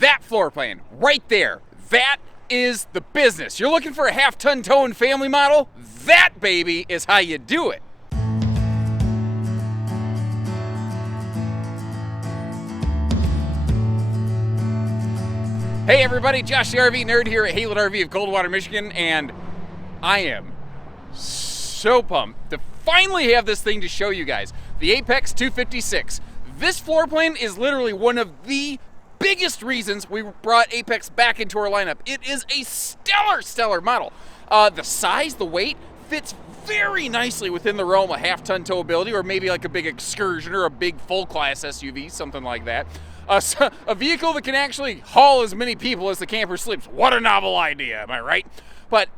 That floor plan right there, that is the business. You're looking for a half-ton towing family model? That, baby, is how you do it. Hey everybody, Josh the RV Nerd here at Haylett RV of Coldwater, Michigan, and I am so pumped to finally have this thing to show you guys. The Apex 256. This floor plan is literally one of the biggest reasons we brought Apex back into our lineup. It is a stellar model. The size, the weight, fits very nicely within the realm of half-ton towability, or maybe like a big excursion or a big full-class SUV, something like that. A vehicle that can actually haul as many people as the camper sleeps. What a novel idea, am I right? But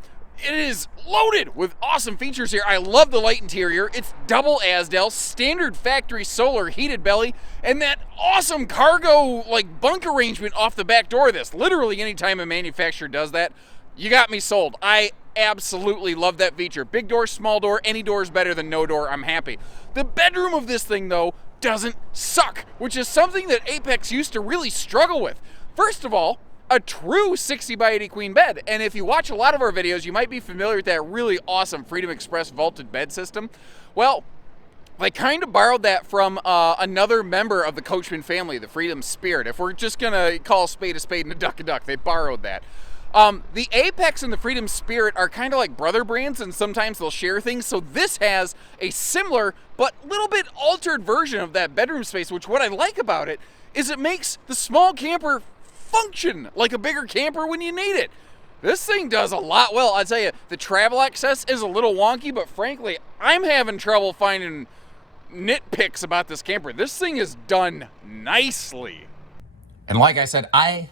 it is loaded with awesome features here. I love the Lite interior. It's double Azdel, standard factory solar heated belly, and that awesome cargo like bunk arrangement off the back door of this. Literally anytime a manufacturer does that, you got me sold. I absolutely love that feature. Big door, small door, any door is better than no door. I'm happy. The bedroom of this thing though doesn't suck, which is something that Apex used to really struggle with. First of all, a true 60 by 80 queen bed. And if you watch a lot of our videos, you might be familiar with that really awesome Freedom Express vaulted bed system. Well, they kind of borrowed that from another member of the Coachmen family, the Freedom Spirit. If we're just gonna call a spade and a duck, they borrowed that. The Apex and the Freedom Spirit are kind of like brother brands, and sometimes they'll share things. So this has a similar but little bit altered version of that bedroom space, which what I like about it is it makes the small camper function like a bigger camper when you need it. This thing does a lot well. I'll tell you, the travel access is a little wonky, but frankly, I'm having trouble finding nitpicks about this camper. This thing is done nicely. And like I said, I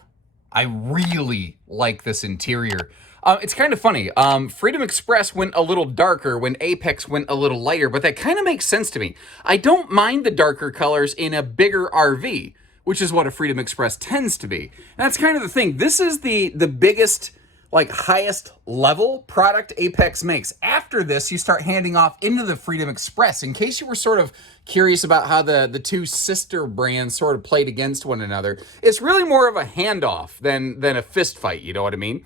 really like this interior. It's kind of funny. Freedom Express went a little darker when Apex went a little lighter, but that kind of makes sense to me. I don't mind the darker colors in a bigger RV, which is what a Freedom Express tends to be. And that's kind of the thing. This is the biggest, like highest level product Apex makes. After this, you start handing off into the Freedom Express. In case you were sort of curious about how the two sister brands sort of played against one another, it's really more of a handoff than a fist fight, you know what I mean?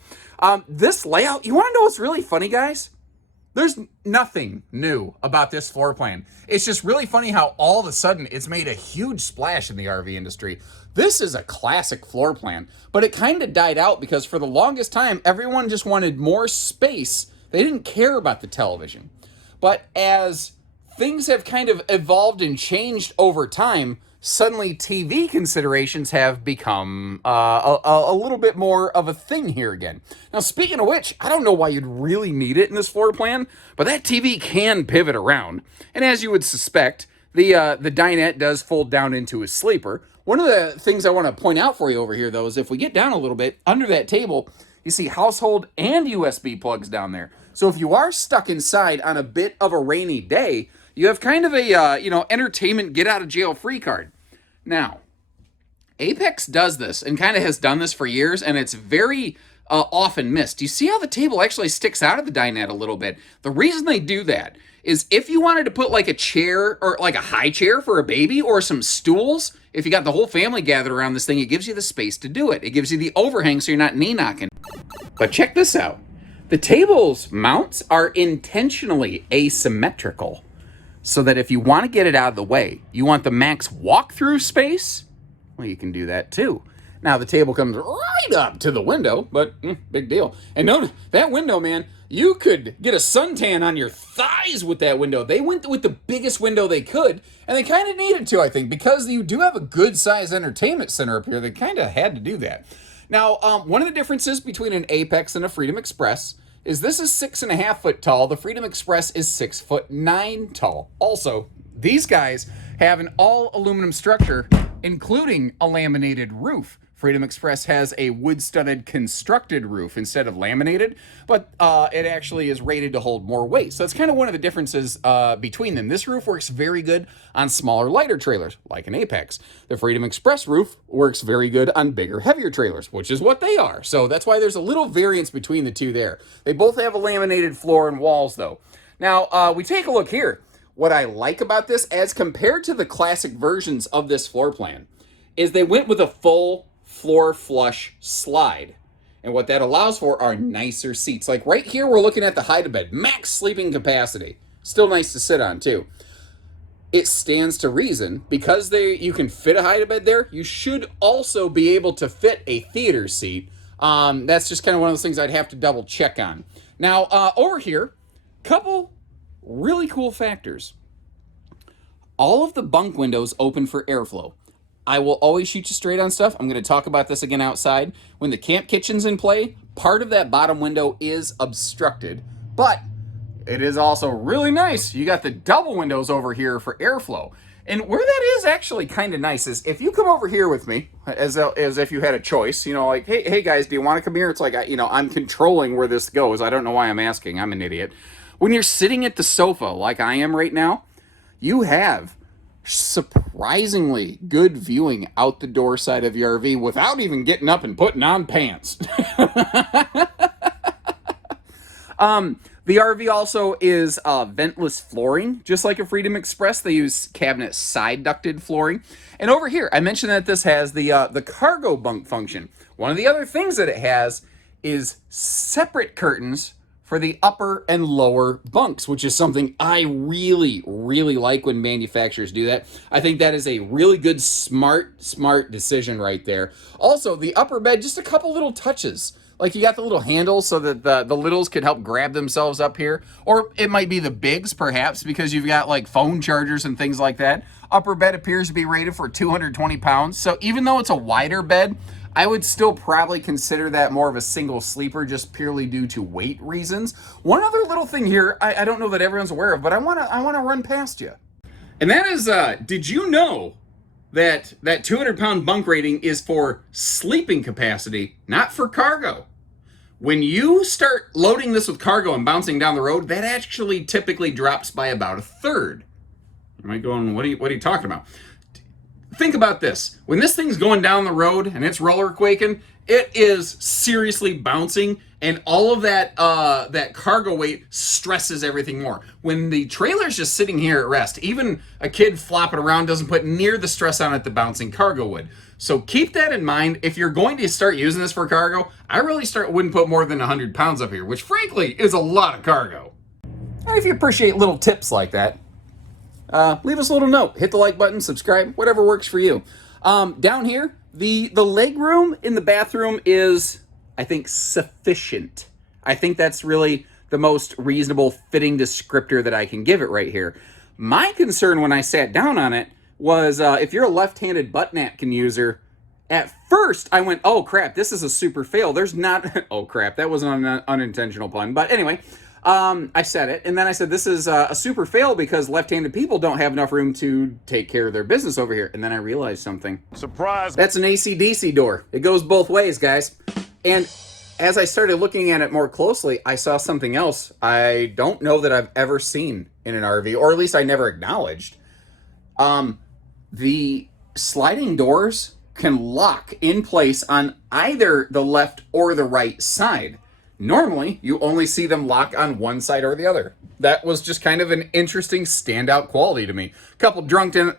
This layout, you want to know what's really funny, guys? There's nothing new about this floor plan. It's just really funny how all of a sudden it's made a huge splash in the RV industry. This is a classic floor plan, but it kind of died out because for the longest time, everyone just wanted more space. They didn't care about the television. But as things have kind of evolved and changed over time, suddenly TV considerations have become a little bit more of a thing here again. Now, speaking of which, I don't know why you'd really need it in this floor plan, but that TV can pivot around. And as you would suspect, the dinette does fold down into a sleeper. One of the things I want to point out for you over here, though, is if we get down a little bit, under that table, you see household and USB plugs down there. So if you are stuck inside on a bit of a rainy day, you have kind of a, entertainment get-out-of-jail-free card. Now, Apex does this and kind of has done this for years, and it's very often missed. You see how the table actually sticks out of the dinette a little bit? The reason they do that is if you wanted to put like a chair or like a high chair for a baby or some stools, if you got the whole family gathered around this thing, it gives you the space to do it. It gives you the overhang so you're not knee-knocking. But check this out. The table's mounts are intentionally asymmetrical, so that if you want to get it out of the way, you want the max walk-through space, well, you can do that too. Now, the table comes right up to the window, but big deal. And notice, that window, man, you could get a suntan on your thighs with that window. They went with the biggest window they could, and they kind of needed to, I think, because you do have a good-sized entertainment center up here. They kind of had to do that. Now, one of the differences between an Apex and a Freedom Express is this is 6.5 foot tall. The Freedom Express is 6'9" tall. Also, these guys have an all aluminum structure, including a laminated roof. Freedom Express has a wood-studded constructed roof instead of laminated, but it actually is rated to hold more weight. So that's kind of one of the differences between them. This roof works very good on smaller, lighter trailers, like an Apex. The Freedom Express roof works very good on bigger, heavier trailers, which is what they are. So that's why there's a little variance between the two there. They both have a laminated floor and walls, though. Now, we take a look here. What I like about this, as compared to the classic versions of this floor plan, is they went with a full floor flush slide. And what that allows for are nicer seats. Like right here, we're looking at the hide-a-bed, max sleeping capacity. Still nice to sit on too. It stands to reason, because you can fit a hide-a-bed there, you should also be able to fit a theater seat. That's just kind of one of those things I'd have to double check on. Now, over here, couple really cool factors. All of the bunk windows open for airflow. I will always shoot you straight on stuff. I'm going to talk about this again outside. When the camp kitchen's in play, part of that bottom window is obstructed, but it is also really nice. You got the double windows over here for airflow. And where that is actually kind of nice is if you come over here with me, as if you had a choice, you know, like, hey guys, do you want to come here? It's like, I'm controlling where this goes. I don't know why I'm asking. I'm an idiot. When you're sitting at the sofa like I am right now, you have surprisingly good viewing out the door side of your RV without even getting up and putting on pants. The RV also is ventless flooring, just like a Freedom Express. They use cabinet side ducted flooring. And over here, I mentioned that this has the cargo bunk function. One of the other things that it has is separate curtains for the upper and lower bunks, which is something I really, really like when manufacturers do that. I think that is a really good, smart decision right there. Also, the upper bed, just a couple little touches. Like you got the little handles so that the littles can help grab themselves up here. Or it might be the bigs, perhaps, because you've got like phone chargers and things like that. Upper bed appears to be rated for 220 pounds. So even though it's a wider bed, I would still probably consider that more of a single sleeper just purely due to weight reasons. One other little thing here, I don't know that everyone's aware of, but I wanna run past you. And that is, did you know that 200-pound bunk rating is for sleeping capacity, not for cargo? When you start loading this with cargo and bouncing down the road, that actually typically drops by about a third. You might go, what are you talking about? Think about this. When this thing's going down the road and it's roller quaking, it is seriously bouncing, and all of that cargo weight stresses everything more. When the trailer's just sitting here at rest, even a kid flopping around doesn't put near the stress on it the bouncing cargo would. So keep that in mind. If you're going to start using this for cargo, I really wouldn't put more than 100 pounds up here, which frankly is a lot of cargo. And if you appreciate little tips like that, leave us a little note. Hit the like button, subscribe, whatever works for you. Down here, the leg room in the bathroom is, I think, sufficient. I think that's really the most reasonable fitting descriptor that I can give it right here. My concern when I sat down on it was if you're a left-handed butt napkin user, at first I went, oh crap, this is a super fail. There's not, oh crap, that was an unintentional pun. But anyway, I said it, and then I said this is a super fail because left-handed people don't have enough room to take care of their business over here. And then I realized something. Surprise! That's an AC/DC door. It goes both ways, guys. And as I started looking at it more closely, I saw something else I don't know that I've ever seen in an RV, or at least I never acknowledged. The sliding doors can lock in place on either the left or the right side. Normally, you only see them lock on one side or the other. That was just kind of an interesting standout quality to me. A couple drunken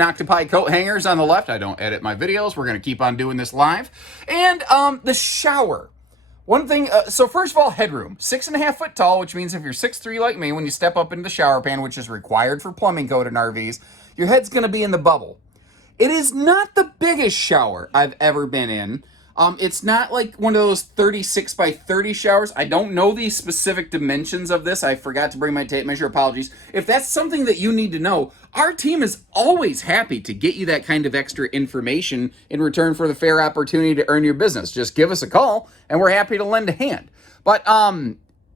octopi coat hangers on the left. I don't edit my videos. We're going to keep on doing this live. And the shower. One thing, so first of all, headroom. 6.5 foot tall, which means if you're 6'3" like me, when you step up into the shower pan, which is required for plumbing code in RVs, your head's going to be in the bubble. It is not the biggest shower I've ever been in. It's not like one of those 36 by 30 showers. I don't know the specific dimensions of this. I forgot to bring my tape measure. Apologies. If that's something that you need to know, our team is always happy to get you that kind of extra information in return for the fair opportunity to earn your business. Just give us a call, and we're happy to lend a hand. But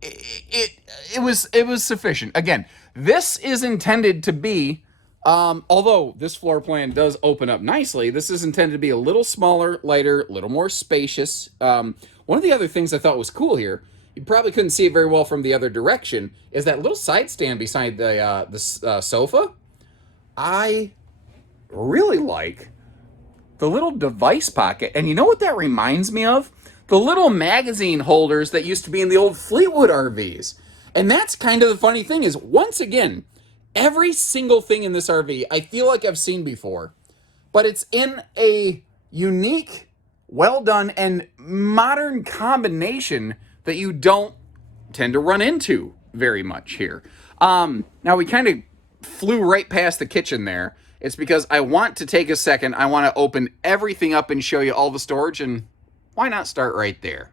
it was sufficient. Again, this is intended to be. Although this floor plan does open up nicely, this is intended to be a little smaller, lighter, a little more spacious. One of the other things I thought was cool here, you probably couldn't see it very well from the other direction, is that little side stand beside the sofa. I really like the little device pocket. And you know what that reminds me of? The little magazine holders that used to be in the old Fleetwood RVs. And that's kind of the funny thing is, once again, every single thing in this RV I feel like I've seen before, but it's in a unique, well done, and modern combination that you don't tend to run into very much here. Now we kind of flew right past the kitchen there. It's because I want to take a second. I want to open everything up and show you all the storage, and why not start right there?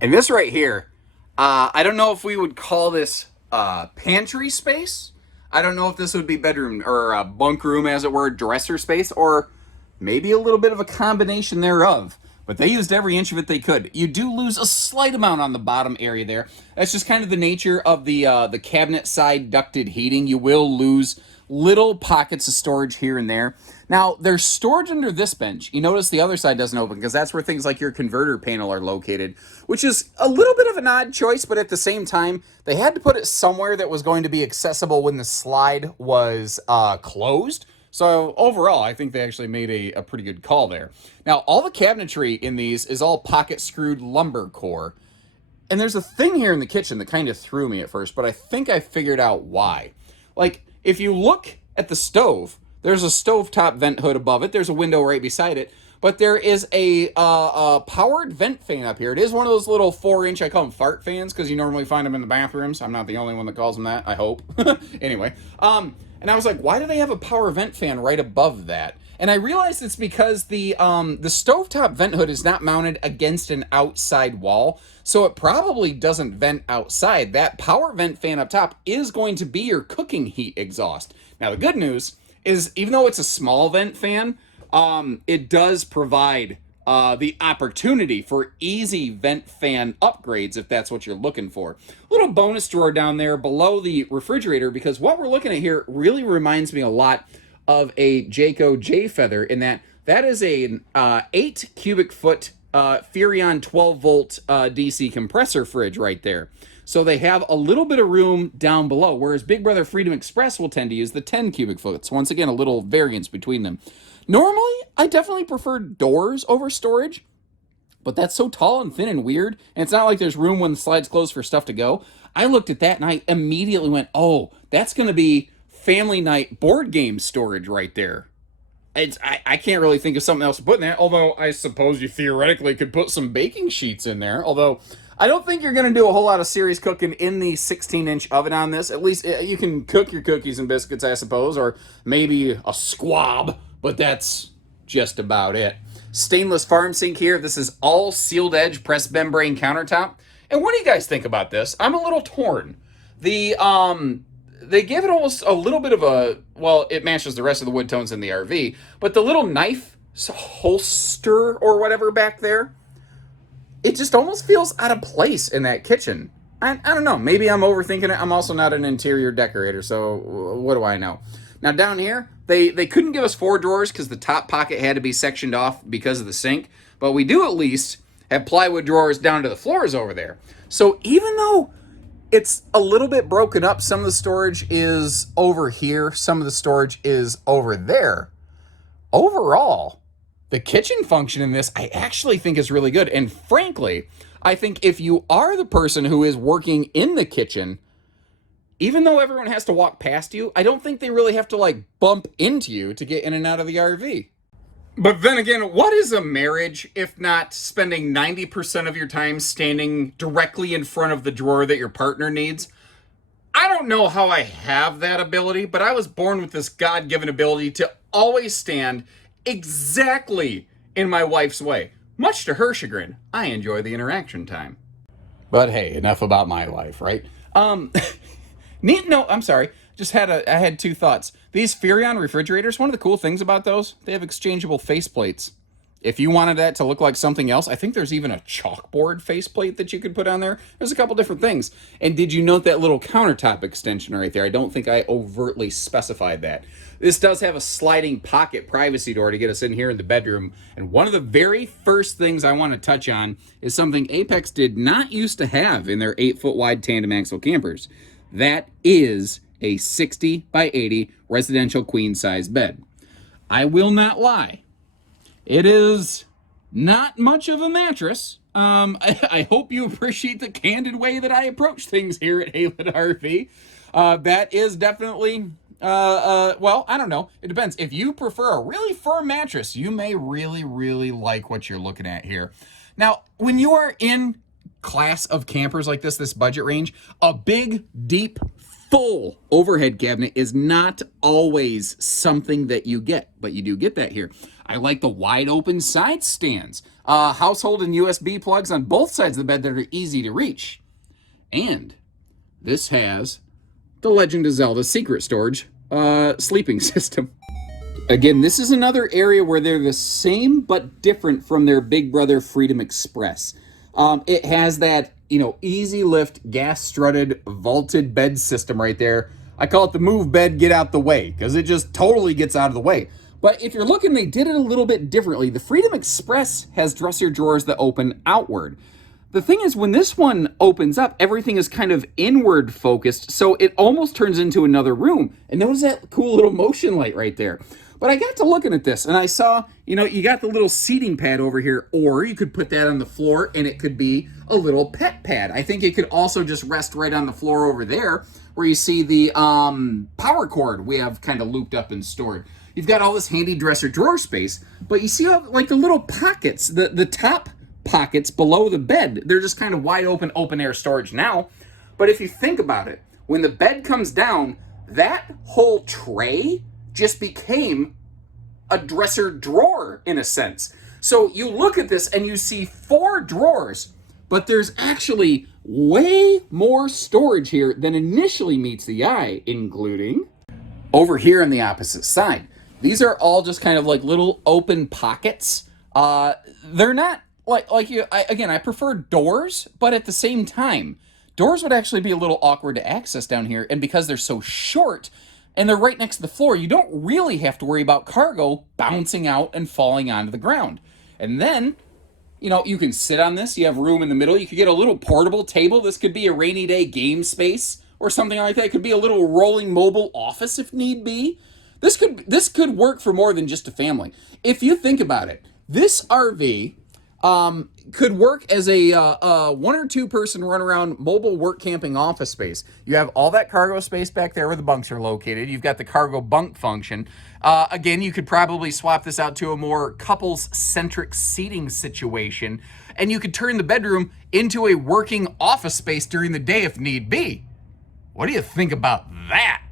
And this right here, I don't know if we would call this pantry space. I don't know if this would be bedroom or a bunk room, as it were, dresser space, or maybe a little bit of a combination thereof. But they used every inch of it they could. You do lose a slight amount on the bottom area there. That's just kind of the nature of the cabinet side ducted heating. You will lose little pockets of storage here and there. Now, there's storage under this bench. You notice the other side doesn't open because that's where things like your converter panel are located, which is a little bit of an odd choice, but at the same time, they had to put it somewhere that was going to be accessible when the slide was closed. So overall, I think they actually made a pretty good call there. Now, all the cabinetry in these is all pocket screwed lumber core. And there's a thing here in the kitchen that kind of threw me at first, but I think I figured out why. Like, if you look at the stove, there's a stovetop vent hood above it. There's a window right beside it. But there is a powered vent fan up here. It is one of those little 4-inch, I call them fart fans, because you normally find them in the bathrooms. I'm not the only one that calls them that, I hope. Anyway, and I was like, why do they have a power vent fan right above that? And I realized it's because the stovetop vent hood is not mounted against an outside wall, so it probably doesn't vent outside. That power vent fan up top is going to be your cooking heat exhaust. Now, the good news is, even though it's a small vent fan, it does provide the opportunity for easy vent fan upgrades if that's what you're looking for. Little bonus drawer down there below the refrigerator, because what we're looking at here really reminds me a lot of a Jayco J-Feather, in that is a 8 cubic foot Furrion 12 volt DC compressor fridge right there. So they have a little bit of room down below, whereas Big Brother Freedom Express will tend to use the 10 cubic foot. So once again, a little variance between them. Normally, I definitely prefer doors over storage, but that's so tall and thin and weird, and it's not like there's room when the slide's closed for stuff to go. I looked at that and I immediately went, oh, that's going to be family night board game storage right there. I can't really think of something else to put in that, although I suppose you theoretically could put some baking sheets in there, although I don't think you're going to do a whole lot of serious cooking in the 16-inch oven on this. At least you can cook your cookies and biscuits, I suppose, or maybe a squab, but that's just about it. Stainless farm sink here. This is all sealed edge pressed membrane countertop. And what do you guys think about this? I'm a little torn. They give it almost a little bit of a, well, it matches the rest of the wood tones in the RV, but the little knife holster or whatever back there, it just almost feels out of place in that kitchen. I don't know. Maybe I'm overthinking it. I'm also not an interior decorator, so what do I know? Now down here, they couldn't give us 4 drawers because the top pocket had to be sectioned off because of the sink, but we do at least have plywood drawers down to the floors over there. So even though it's a little bit broken up, some of the storage is over here, some of the storage is over there. Overall, the kitchen function in this, I actually think is really good. And frankly, I think if you are the person who is working in the kitchen, even though everyone has to walk past you, I don't think they really have to like bump into you to get in and out of the RV. But then again, what is a marriage if not spending 90% of your time standing directly in front of the drawer that your partner needs? I don't know how I have that ability, but I was born with this God-given ability to always stand exactly in my wife's way. Much to her chagrin, I enjoy the interaction time. But hey, enough about my life, right? No, I'm sorry. I had 2 thoughts. These Furrion refrigerators, one of the cool things about those, they have exchangeable faceplates. If you wanted that to look like something else, I think there's even a chalkboard faceplate that you could put on there. There's a couple different things. And did you note that little countertop extension right there? I don't think I overtly specified that. This does have a sliding pocket privacy door to get us in here in the bedroom. And one of the very first things I want to touch on is something Apex did not used to have in their 8-foot wide tandem axle campers. That is a 60 by 80 residential queen size bed. I will not lie. It is not much of a mattress. I hope you appreciate the candid way that I approach things here at Haylett RV. That is definitely Well, I don't know. It depends. If you prefer a really firm mattress, you may really, really like what you're looking at here. Now, when you are in class of campers like this budget range, a big, deep, full overhead cabinet is not always something that you get, but you do get that here. I like the wide open side stands, household and USB plugs on both sides of the bed that are easy to reach. And this has the Legend of Zelda Secret Storage sleeping system. Again, this is another area where they're the same but different from their big brother Freedom Express. It has that, easy lift, gas strutted, vaulted bed system right there. I call it the move bed, get out the way, because it just totally gets out of the way. But if you're looking, they did it a little bit differently. The Freedom Express has dresser drawers that open outward. The thing is, when this one opens up, everything is kind of inward focused, so it almost turns into another room. And notice that cool little motion light right there. But I got to looking at this, and I saw, you got the little seating pad over here, or you could put that on the floor, and it could be a little pet pad. I think it could also just rest right on the floor over there, where you see the power cord we have kind of looped up and stored. You've got all this handy dresser drawer space, but you see how, like, the little pockets, the top pockets below the bed, they're just kind of wide open air storage now. But if you think about it, when the bed comes down, that whole tray just became a dresser drawer in a sense. So you look at this and you see 4 drawers, but there's actually way more storage here than initially meets the eye, including over here on the opposite side. These are all just kind of like little open pockets. They're not I prefer doors, but at the same time, doors would actually be a little awkward to access down here, and because they're so short and they're right next to the floor, you don't really have to worry about cargo bouncing out and falling onto the ground. And then, you can sit on this, you have room in the middle, you could get a little portable table. This could be a rainy day game space or something like that. It could be a little rolling mobile office if need be. This could work for more than just a family. If you think about it, this RV could work as a 1 or 2 person run around mobile work camping office space. You have all that cargo space back there where the bunks are located. You've got the cargo bunk function. Again, you could probably swap this out to a more couples-centric seating situation, and you could turn the bedroom into a working office space during the day if need be. What do you think about that?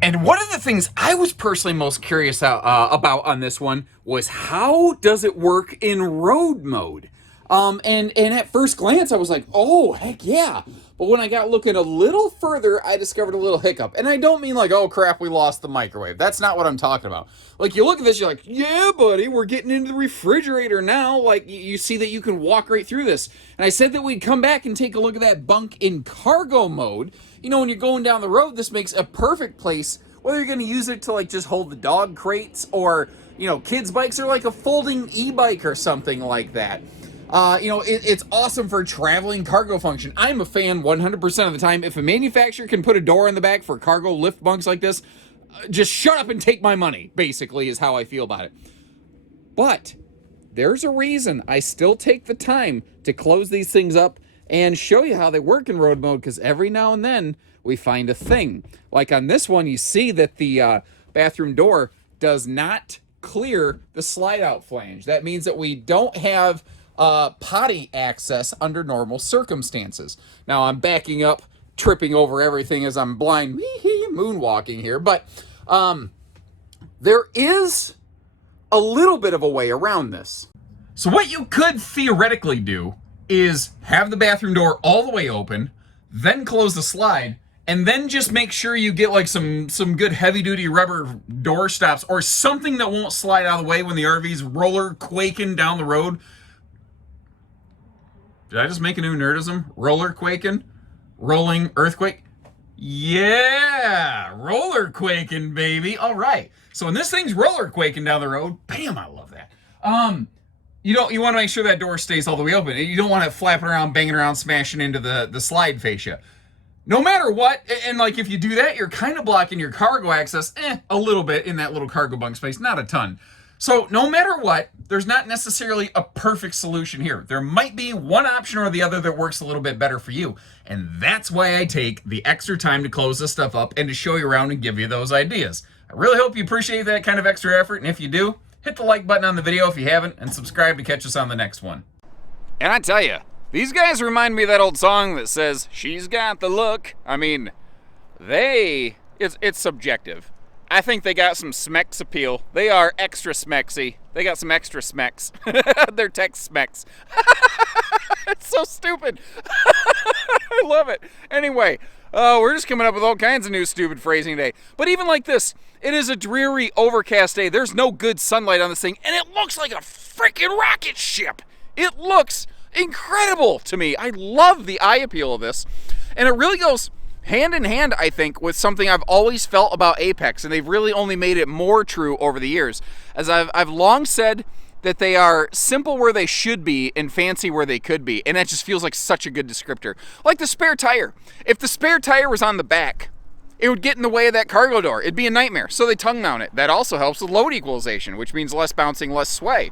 And one of the things I was personally most curious about on this one was how does it work in road mode? And at first glance, I was like, oh, heck yeah. But when I got looking a little further, I discovered a little hiccup. And I don't mean like, oh, crap, we lost the microwave. That's not what I'm talking about. Like, you look at this, you're like, yeah, buddy, we're getting into the refrigerator now. Like, you see that you can walk right through this. And I said that we'd come back and take a look at that bunk in cargo mode. When you're going down the road, this makes a perfect place, whether you're going to use it to, like, just hold the dog crates or, kids' bikes or, like, a folding e-bike or something like that. It's awesome for traveling cargo function. I'm a fan 100% of the time. If a manufacturer can put a door in the back for cargo lift bunks like this, just shut up and take my money, basically, is how I feel about it. But there's a reason I still take the time to close these things up and show you how they work in road mode, because every now and then we find a thing. Like on this one, you see that the bathroom door does not clear the slide out flange. That means that we don't have potty access under normal circumstances. Now I'm backing up, tripping over everything as I'm blind moonwalking here, but there is a little bit of a way around this. So what you could theoretically do is have the bathroom door all the way open, then close the slide, and then just make sure you get like some good heavy-duty rubber door stops or something that won't slide out of the way when the RV's roller quaking down the road. Did I just make a new nerdism? Roller quaking? Rolling earthquake? Yeah! Roller quaking, baby! All right. So when this thing's roller quaking down the road, bam, I love that. You want to make sure that door stays all the way open. You don't want it flapping around, banging around, smashing into the slide fascia. No matter what, and like if you do that, you're kind of blocking your cargo access, a little bit in that little cargo bunk space, not a ton. So no matter what, there's not necessarily a perfect solution here. There might be one option or the other that works a little bit better for you. And that's why I take the extra time to close this stuff up and to show you around and give you those ideas. I really hope you appreciate that kind of extra effort. And if you do, hit the like button on the video if you haven't, and subscribe to catch us on the next one. And I tell you, these guys remind me of that old song that says, "She's got the look." I mean, it's subjective. I think they got some smex appeal. They are extra smexy. They got some extra smex. They're text smex. It's so stupid. I love it. Anyway, we're just coming up with all kinds of new stupid phrasing today. But even like this, it is a dreary, overcast day. There's no good sunlight on this thing, and it looks like a freaking rocket ship. It looks incredible to me. I love the eye appeal of this. And it really goes hand in hand, I think, with something I've always felt about Apex, and they've really only made it more true over the years. As I've long said that they are simple where they should be and fancy where they could be, and that just feels like such a good descriptor. Like the spare tire. If the spare tire was on the back, it would get in the way of that cargo door. It'd be a nightmare, so they tongue mount it. That also helps with load equalization, which means less bouncing, less sway.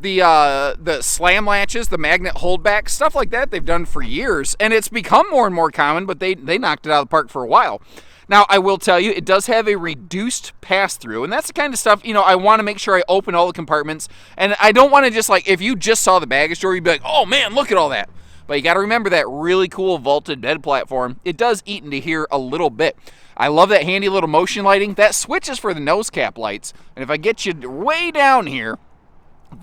The slam latches, the magnet holdback, stuff like that they've done for years, and it's become more and more common, but they knocked it out of the park for a while. Now, I will tell you, it does have a reduced pass-through, and that's the kind of stuff, I want to make sure I open all the compartments, and I don't want to just, if you just saw the baggage door, you'd be like, oh man, look at all that. But you got to remember that really cool vaulted bed platform. It does eat into here a little bit. I love that handy little motion lighting. That switch is for the nose cap lights, and if I get you way down here,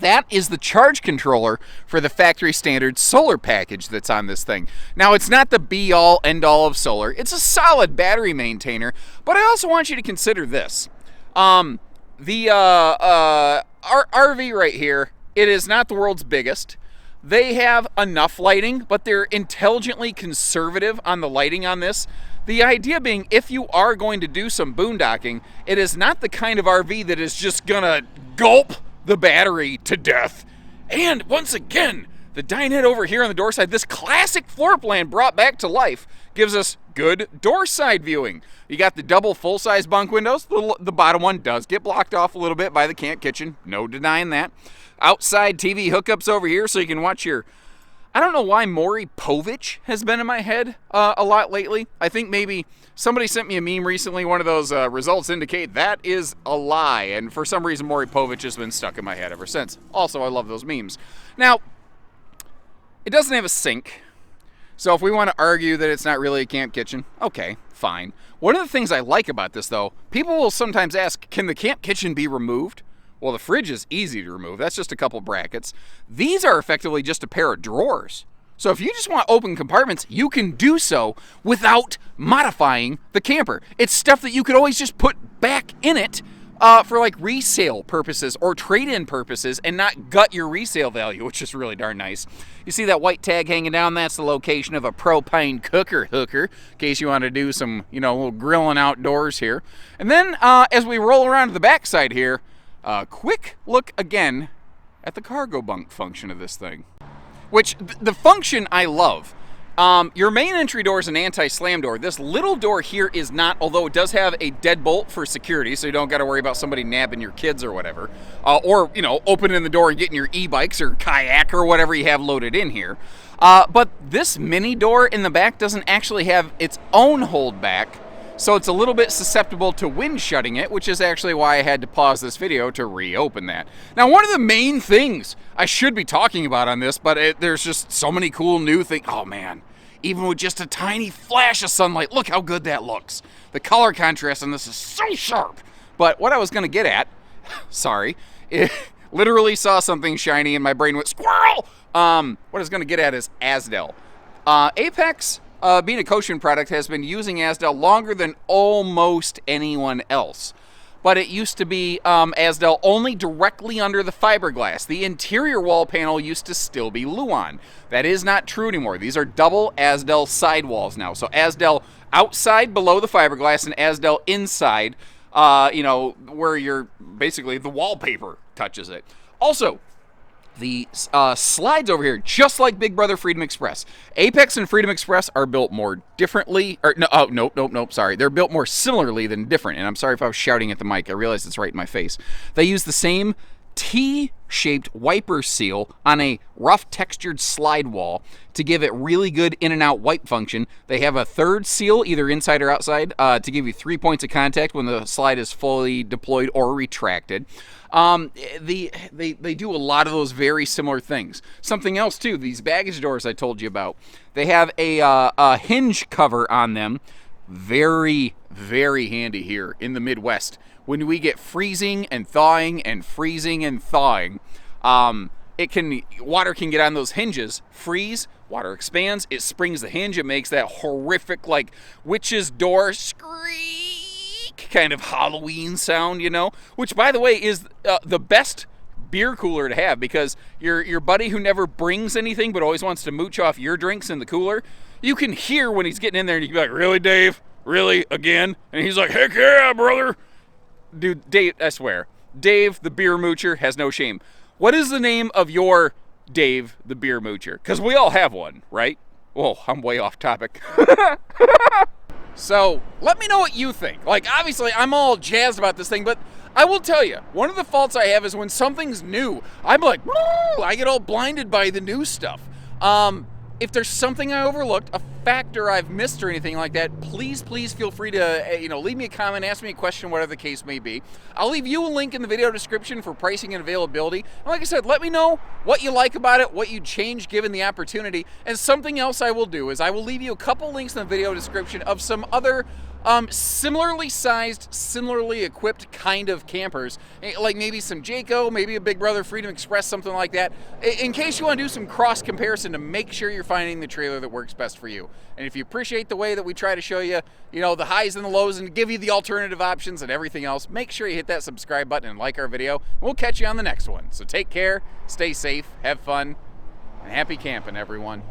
that is the charge controller for the factory standard solar package that's on this thing. Now, it's not the be-all, end-all of solar. It's a solid battery maintainer, but I also want you to consider this. RV right here, it is not the world's biggest. They have enough lighting, but they're intelligently conservative on the lighting on this. The idea being, if you are going to do some boondocking, it is not the kind of RV that is just gonna gulp the battery to death. And once again, the dinette over here on the door side, this classic floor plan brought back to life, gives us good door side viewing. You got the double full-size bunk windows. The bottom one does get blocked off a little bit by the camp kitchen. No denying that. Outside TV hookups over here so you can watch your... I don't know why Maury Povich has been in my head a lot lately. I think maybe somebody sent me a meme recently. One of those results indicate that is a lie. And for some reason, Maury Povich has been stuck in my head ever since. Also, I love those memes. Now, it doesn't have a sink. So if we want to argue that it's not really a camp kitchen, okay, fine. One of the things I like about this, though, people will sometimes ask, can the camp kitchen be removed? Well, the fridge is easy to remove. That's just a couple brackets. These are effectively just a pair of drawers. So if you just want open compartments, you can do so without modifying the camper. It's stuff that you could always just put back in it for like resale purposes or trade-in purposes and not gut your resale value, which is really darn nice. You see that white tag hanging down? That's the location of a propane cooker hooker, in case you want to do some, little grilling outdoors here. And then as we roll around to the backside here, quick look again at the cargo bunk function of this thing. Which, the function I love. Your main entry door is an anti-slam door. This little door here is not, although it does have a deadbolt for security, so you don't got to worry about somebody nabbing your kids or whatever. Or, opening the door and getting your e-bikes or kayak or whatever you have loaded in here. But this mini door in the back doesn't actually have its own hold back. So it's a little bit susceptible to wind shutting it, which is actually why I had to pause this video to reopen that. Now, one of the main things I should be talking about on this, but there's just so many cool new things. Oh man, even with just a tiny flash of sunlight, look how good that looks. The color contrast on this is so sharp. But what I was gonna get at, sorry, it literally saw something shiny and my brain went squirrel. What I was gonna get at is Azdel. Apex, being a Coachmen product, has been using Azdel longer than almost anyone else. But it used to be Azdel only directly under the fiberglass. The interior wall panel used to still be Luan. That is not true anymore. These are double Azdel sidewalls now. So Azdel outside below the fiberglass and Azdel inside, where you're basically the wallpaper touches it. Also, The slides over here, just like Big Brother Freedom Express. Apex and Freedom Express are built more differently, or no, oh, nope, sorry. They're built more similarly than different, and I'm sorry if I was shouting at the mic. I realize it's right in my face. They use the same T-shaped wiper seal on a rough textured slide wall to give it really good in and out wipe function. They have a third seal, either inside or outside, to give you 3 points of contact when the slide is fully deployed or retracted. They do a lot of those very similar things. Something else too, these baggage doors I told you about, they have a hinge cover on them. Very, very handy here in the Midwest. When we get freezing and thawing and freezing and thawing, water can get on those hinges, freeze, water expands, it springs the hinge, it makes that horrific like witch's door screak kind of Halloween sound, you know, which by the way is the best beer cooler to have, because your buddy who never brings anything but always wants to mooch off your drinks in the cooler, you can hear when he's getting in there and you can be like, really, Dave? Really? Again? And he's like, heck yeah, brother. Dude, Dave, I swear, Dave the beer moocher has no shame. What is the name of your Dave the beer moocher? Because we all have one, right? Whoa, I'm way off topic. So let me know what you think. Like, obviously, I'm all jazzed about this thing, but I will tell you, one of the faults I have is when something's new, I'm like, woo! I get all blinded by the new stuff. If there's something I overlooked, a factor I've missed or anything like that, please feel free to leave me a comment, ask me a question, whatever the case may be. I'll leave you a link in the video description for pricing and availability. And like I said, let me know what you like about it, what you'd change given the opportunity. And something else I will do is I will leave you a couple links in the video description of some other similarly sized, similarly equipped kind of campers, like maybe some Jayco, maybe a Big Brother Freedom Express, something like that, in case you want to do some cross comparison to make sure you're finding the trailer that works best for you. And if you appreciate the way that we try to show you, the highs and the lows and give you the alternative options and everything else, make sure you hit that subscribe button and like our video. We'll catch you on the next one. So take care, stay safe, have fun, and happy camping, everyone.